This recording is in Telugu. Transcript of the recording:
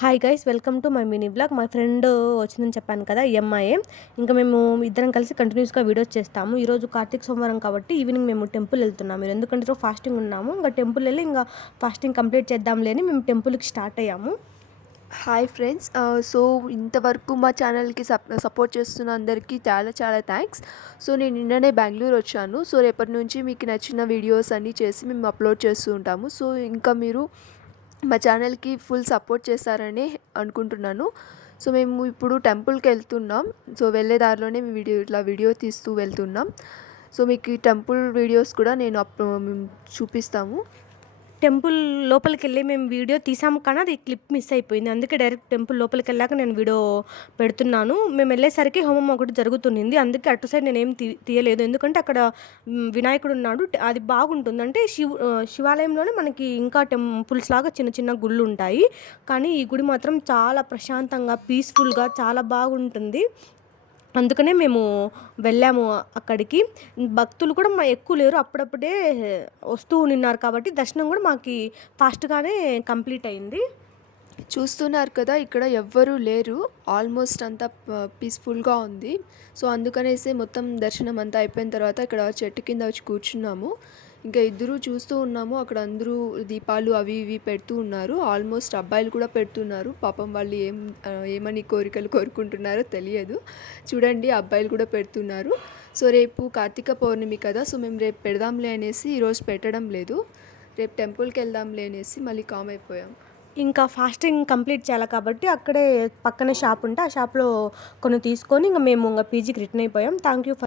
Hi guys, welcome to my mini blog. మా ఫ్రెండ్ వచ్చిందని చెప్పాను కదా, ఈ అమ్మాయి. ఇంకా మేము ఇద్దరం కలిసి కంటిన్యూస్గా వీడియోస్ చేస్తాము. ఈరోజు కార్తీక సోమవారం కాబట్టి ఈవినింగ్ మేము టెంపుల్ వెళ్తున్నాము. ఎందుకంటే ఈరోజు ఫాస్టింగ్ ఉన్నాము. ఇంకా టెంపుల్ వెళ్ళి ఇంకా ఫాస్టింగ్ కంప్లీట్ చేద్దాంలే అని మేము టెంపుల్కి స్టార్ట్ అయ్యాము. హాయ్ ఫ్రెండ్స్, సో ఇంతవరకు మా ఛానల్కి సపోర్ట్ చేస్తున్న అందరికీ చాలా చాలా థ్యాంక్స్. సో నేను నిన్ననే బెంగళూరు వచ్చాను. సో రేపటి నుంచి మీకు నచ్చిన వీడియోస్ అన్నీ చేసి మేము అప్లోడ్ చేస్తూ ఉంటాము. సో ఇంకా మీరు మా ఛానల్కి ఫుల్ సపోర్ట్ చేస్తారని అనుకుంటున్నాను. సో మేము ఇప్పుడు టెంపుల్కి వెళ్తున్నాం. సో వెళ్ళే దారిలోనే మేము వీడియో తీస్తూ వెళ్తున్నాం. సో మీకు ఈ టెంపుల్ వీడియోస్ కూడా మేము చూపిస్తాము. టెంపుల్ లోపలికి వెళ్ళి మేము వీడియో తీసాము, కానీ అది క్లిప్ మిస్ అయిపోయింది. అందుకే డైరెక్ట్ టెంపుల్ లోపలికి వెళ్ళాక నేను వీడియో పెడుతున్నాను. మేము వెళ్ళేసరికి హోమం ఒకటి జరుగుతుంది. అందుకే అటు సైడ్ నేనేం తీయలేదు. ఎందుకంటే అక్కడ వినాయకుడు ఉన్నాడు. అది బాగుంటుంది. అంటే శివాలయంలోనే మనకి ఇంకా టెంపుల్స్ లాగా చిన్న చిన్న గుళ్ళు ఉంటాయి. కానీ ఈ గుడి మాత్రం చాలా ప్రశాంతంగా, పీస్ఫుల్గా చాలా బాగుంటుంది. అందుకనే మేము వెళ్ళాము అక్కడికి. భక్తులు కూడా ఎక్కువ లేరు, అప్పుడప్పుడే వస్తూ ఉన్నారు కాబట్టి దర్శనం కూడా మాకు ఫాస్ట్గానే కంప్లీట్ అయింది. చూస్తున్నారు కదా, ఇక్కడ ఎవ్వరూ లేరు. ఆల్మోస్ట్ అంతా పీస్ఫుల్గా ఉంది. సో అందుకనేసి మొత్తం దర్శనం అంతా అయిపోయిన తర్వాత ఇక్కడ చెట్టు కింద వచ్చి కూర్చున్నాము. ఇంకా ఇద్దరు చూస్తూ ఉన్నాము. అక్కడ అందరూ దీపాలు అవి ఇవి పెడుతూ ఉన్నారు. ఆల్మోస్ట్ అబ్బాయిలు కూడా పెడుతున్నారు. పాపం వాళ్ళు ఏమని కోరికలు కోరుకుంటున్నారో తెలియదు. చూడండి, అబ్బాయిలు కూడా పెడుతున్నారు. సో రేపు కార్తీక పౌర్ణమి కదా, సో మేము రేపు పెడదాంలే అనేసి ఈరోజు పెట్టడం లేదు. రేపు టెంపుల్కి వెళ్దాంలే అనేసి మళ్ళీ కామ్ అయిపోయాం. ఇంకా ఫాస్టింగ్ కంప్లీట్ చేయాలి కాబట్టి అక్కడే పక్కనే షాప్ ఉంటే ఆ షాప్లో కొన్ని తీసుకొని ఇంకా మేము ఇంకా పీజీకి రిటర్న్ అయిపోయాం. Thank you for